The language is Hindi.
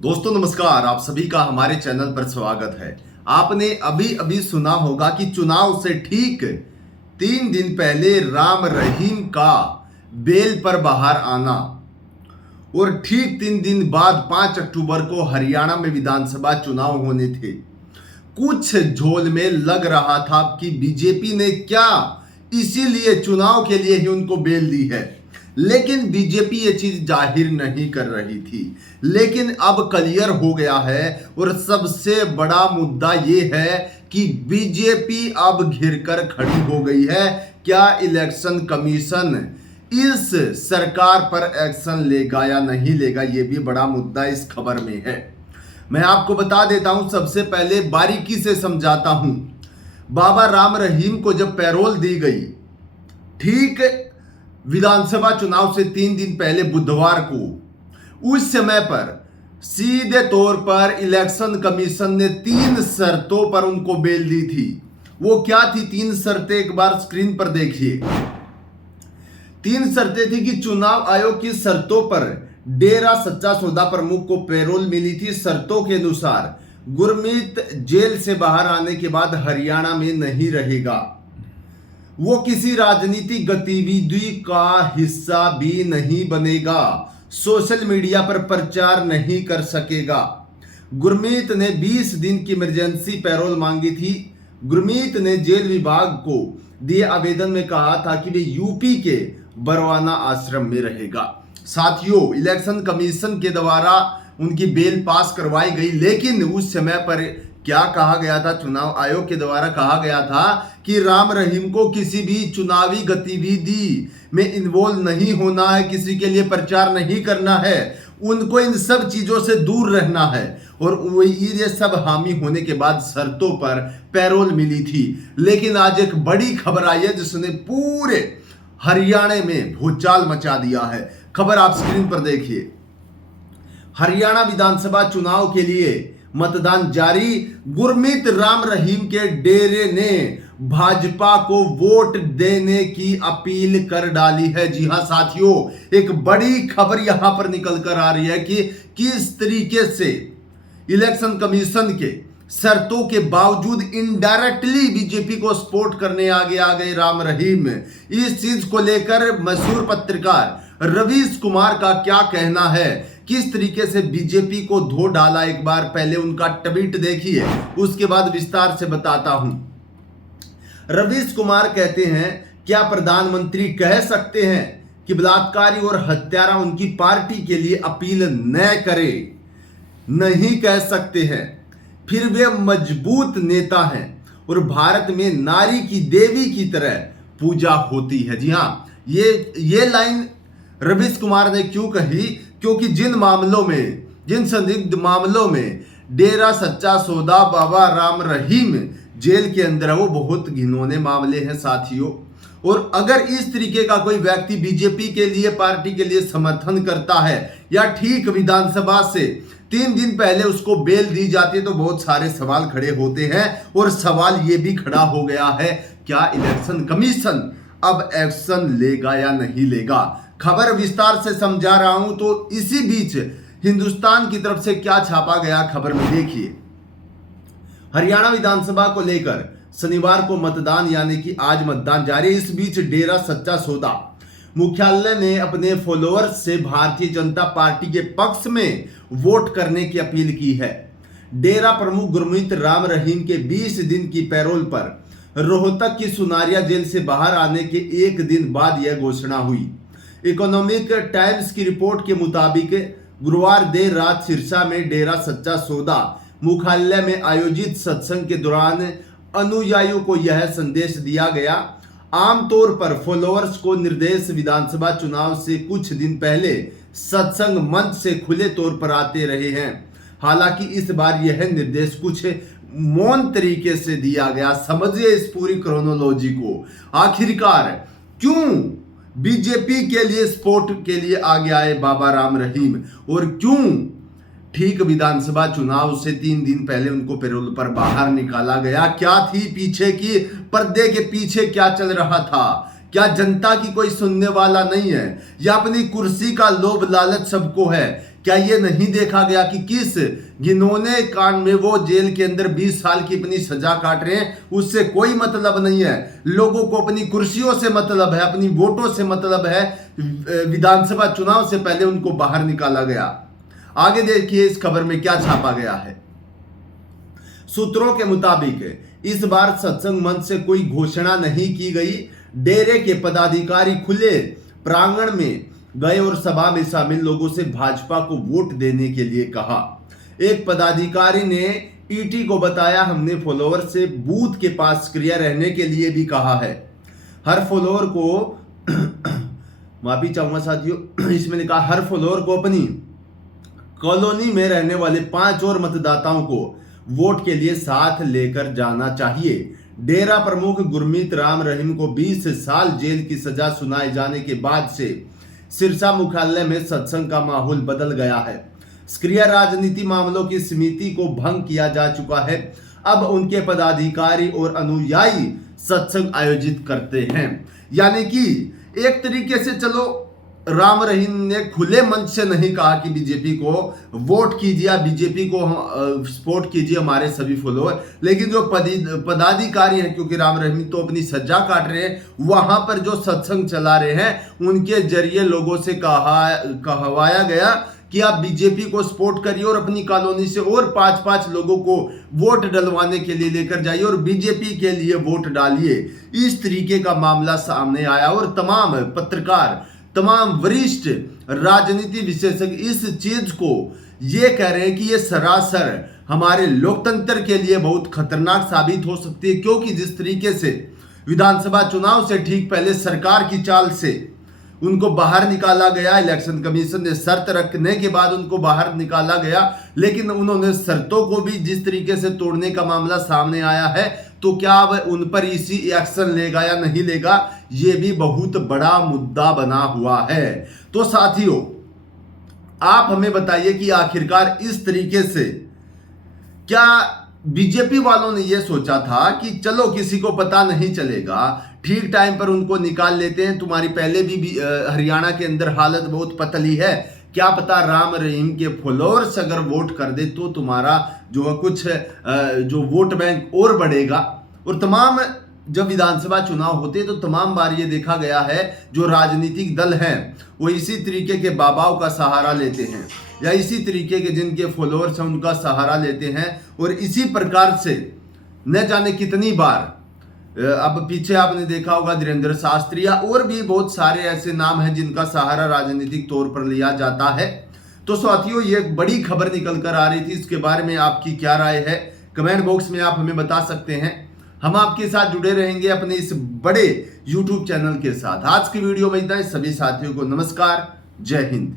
दोस्तों नमस्कार, आप सभी का हमारे चैनल पर स्वागत है। आपने अभी अभी सुना होगा कि चुनाव से ठीक 3 दिन पहले राम रहीम का बेल पर बाहर आना और ठीक 3 दिन बाद 5 अक्टूबर को हरियाणा में विधानसभा चुनाव होने थे। कुछ झोल में लग रहा था कि बीजेपी ने क्या इसीलिए चुनाव के लिए ही उनको बेल दी है, लेकिन बीजेपी ये चीज जाहिर नहीं कर रही थी। लेकिन अब क्लियर हो गया है और सबसे बड़ा मुद्दा ये है कि बीजेपी अब घिरकर खड़ी हो गई है। क्या इलेक्शन कमीशन इस सरकार पर एक्शन लेगा या नहीं लेगा, ये भी बड़ा मुद्दा इस खबर में है। मैं आपको बता देता हूं, सबसे पहले बारीकी से समझाता हूं। बाबा राम रहीम को जब पैरोल दी गई, ठीक विधानसभा चुनाव से 3 दिन पहले बुधवार को, उस समय पर सीधे तौर पर इलेक्शन कमीशन ने 3 शर्तों पर उनको बेल दी थी। वो क्या थी 3 शर्तें, एक बार स्क्रीन पर देखिए। 3 शर्तें थी कि चुनाव आयोग की शर्तों पर डेरा सच्चा सौदा प्रमुख को पैरोल मिली थी। शर्तों के अनुसार गुरमीत जेल से बाहर आने के बाद हरियाणा में नहीं रहेगा, वो किसी राजनीतिक गतिविधि का हिस्सा भी नहीं बनेगा, सोशल मीडिया पर प्रचार नहीं कर सकेगा। गुरमीत ने 20 दिन की इमरजेंसी पैरोल मांगी थी। गुरमीत ने जेल विभाग को दिए आवेदन में कहा था कि वे यूपी के बरवाना आश्रम में रहेगा। साथियों, इलेक्शन कमीशन के द्वारा उनकी बेल पास करवाई गई, लेकिन उस समय पर क्या कहा गया था, चुनाव आयोग के द्वारा कहा गया था कि राम रहीम को किसी भी चुनावी गतिविधि में इन्वॉल्व नहीं होना है, किसी के लिए प्रचार नहीं करना है, उनको इन सब चीजों से दूर रहना है। और ये सब हामी होने के बाद शर्तों पर पैरोल मिली थी। लेकिन आज एक बड़ी खबर आई है जिसने पूरे हरियाणा में भूचाल मचा दिया है। खबर आप स्क्रीन पर देखिए। हरियाणा विधानसभा चुनाव के लिए मतदान जारी। गुरमीत राम रहीम के डेरे ने भाजपा को वोट देने की अपील कर डाली है। जी हां साथियों, एक बड़ी खबर यहां पर निकल कर आ रही है कि किस तरीके से इलेक्शन कमीशन के शर्तों के बावजूद इनडायरेक्टली बीजेपी को सपोर्ट करने आगे आ गए राम रहीम। इस चीज को लेकर मशहूर पत्रकार रवीश कुमार का क्या कहना है, किस तरीके से बीजेपी को धो डाला, एक बार पहले उनका ट्वीट देखिए, उसके बाद विस्तार से बताता हूं। रवीश कुमार कहते हैं, क्या प्रधानमंत्री कह सकते हैं कि बलात्कारी और हत्यारा उनकी पार्टी के लिए अपील न करे? नहीं कह सकते हैं। फिर वे मजबूत नेता हैं और भारत में नारी की देवी की तरह पूजा होती है। जी हां, ये लाइन रवीश कुमार ने क्यों कही? क्योंकि जिन संदिग्ध मामलों में डेरा सच्चा सौदा बाबा राम रहीम जेल के अंदर है, वो बहुत घिनौने मामले हैं साथियों। और अगर इस तरीके का कोई व्यक्ति बीजेपी के लिए, पार्टी के लिए समर्थन करता है, या ठीक विधानसभा से 3 दिन पहले उसको बेल दी जाती है, तो बहुत सारे सवाल खड़े होते हैं। और सवाल ये भी खड़ा हो गया है, क्या इलेक्शन कमीशन अब एक्शन लेगा या नहीं लेगा? खबर विस्तार से समझा रहा हूं, तो इसी बीच हिंदुस्तान की तरफ से क्या छापा गया खबर में देखिए। हरियाणा विधानसभा को लेकर शनिवार को मतदान, यानी कि आज मतदान जारी। इस बीच डेरा सच्चा सौदा मुख्यालय ने अपने फॉलोअर्स से भारतीय जनता पार्टी के पक्ष में वोट करने की अपील की है। डेरा प्रमुख गुरमीत राम रहीम के 20 दिन की पैरोल पर रोहतक की सुनारिया जेल से बाहर आने के 1 दिन बाद यह घोषणा हुई। इकोनॉमिक टाइम्स की रिपोर्ट के मुताबिक गुरुवार देर रात सिरसा में डेरा सच्चा सौदा मुख्यालय में आयोजित सत्संग के दौरान अनुयायियों को यह संदेश दिया गया। आमतौर पर फॉलोअर्स को निर्देश विधानसभा चुनाव से कुछ दिन पहले सत्संग मंच से खुले तौर पर आते रहे हैं। हालांकि इस बार यह निर्देश कुछ मौन तरीके से दिया गया। समझिए इस पूरी क्रोनोलॉजी को। आखिरकार क्यों बीजेपी के लिए सपोर्ट के लिए आगे आए बाबा राम रहीम, और क्यों ठीक विधानसभा चुनाव से 3 दिन पहले उनको पैरोल पर बाहर निकाला गया? क्या थी पीछे की, पर्दे के पीछे क्या चल रहा था? क्या जनता की कोई सुनने वाला नहीं है, या अपनी कुर्सी का लोभ लालच सबको है, क्या ये नहीं देखा गया कि किस घिनौने कांड में वो जेल के अंदर 20 साल की अपनी सजा काट रहे हैं? उससे कोई मतलब नहीं है। लोगों को अपनी कुर्सियों से मतलब है, अपनी वोटों से मतलब है। विधानसभा चुनाव से पहले उनको बाहर निकाला गया। आगे देखिए इस खबर में क्या छापा गया है। सूत्रों के मुताबिक इस बार सत्संग मंच से कोई घोषणा नहीं की गई। डेरे के पदाधिकारी खुले प्रांगण में गए और सभा में शामिल लोगों से भाजपा को वोट देने के लिए कहा। एक पदाधिकारी ने ईटी को बताया, हमने फॉलोअर से बूथ के पास सक्रिय रहने के लिए भी कहा है। हर फॉलोअर को माफी चाहूंगा साथियों, इसमें लिखा हर फॉलोअर को अपनी कॉलोनी में रहने वाले 5 और मतदाताओं को वोट के लिए साथ लेकर जाना चाहिए। डेरा प्रमुख गुरमीत राम रहीम को 20 साल जेल की सजा सुनाए जाने के बाद से सिरसा मुख्यालय में सत्संग का माहौल बदल गया है। सक्रिय राजनीति मामलों की समिति को भंग किया जा चुका है। अब उनके पदाधिकारी और अनुयायी सत्संग आयोजित करते हैं। यानी कि एक तरीके से चलो राम रहीम ने खुले मंच से नहीं कहा कि बीजेपी को वोट कीजिए, बीजेपी को सपोर्ट कीजिए हमारे सभी फॉलोअर, लेकिन जो पदाधिकारी हैं, क्योंकि राम रहीम तो अपनी सजा काट रहे हैं, वहां पर जो सत्संग चला रहे हैं उनके जरिए लोगों से कहवाया गया कि आप बीजेपी को सपोर्ट करिए और अपनी कॉलोनी से और 5-5 लोगों को वोट डलवाने के लिए लेकर जाइए और बीजेपी के लिए वोट डालिए। इस तरीके का मामला सामने आया और तमाम पत्रकार, तमाम वरिष्ठ राजनीति विशेषज्ञ इस चीज को ये कह रहे हैं कि ये सरासर हमारे लोकतंत्र के लिए बहुत खतरनाक साबित हो सकती है, क्योंकि जिस तरीके से विधानसभा चुनाव से ठीक पहले सरकार की चाल से उनको बाहर निकाला गया, इलेक्शन कमीशन ने शर्त रखने के बाद उनको बाहर निकाला गया, लेकिन उन्होंने शर्तों को भी जिस तरीके से तोड़ने का मामला सामने आया है, तो क्या अब उन पर इसी एक्शन लेगा या नहीं लेगा, ये भी बहुत बड़ा मुद्दा बना हुआ है। तो साथियों, आप हमें बताइए कि आखिरकार इस तरीके से क्या बीजेपी वालों ने यह सोचा था कि चलो किसी को पता नहीं चलेगा, ठीक टाइम पर उनको निकाल लेते हैं। तुम्हारी पहले भी हरियाणा के अंदर हालत बहुत पतली है, क्या पता राम रहीम के फॉलोअर्स अगर वोट कर दे तो तुम्हारा जो कुछ जो वोट बैंक और बढ़ेगा। और तमाम जब विधानसभा चुनाव होते हैं तो तमाम बार ये देखा गया है जो राजनीतिक दल हैं वो इसी तरीके के बाबाओं का सहारा लेते हैं या इसी तरीके के जिनके फॉलोअर्स हैं उनका सहारा लेते हैं, और इसी प्रकार से न जाने कितनी बार अब पीछे आपने देखा होगा धीरेन्द्र शास्त्री या और भी बहुत सारे ऐसे नाम हैं जिनका सहारा राजनीतिक तौर पर लिया जाता है। तो साथियों, ये बड़ी खबर निकल कर आ रही थी, इसके बारे में आपकी क्या राय है कमेंट बॉक्स में आप हमें बता सकते हैं। हम आपके साथ जुड़े रहेंगे अपने इस बड़े YouTube चैनल के साथ। आज की वीडियो में इतना ही। सभी साथियों को नमस्कार, जय हिंद।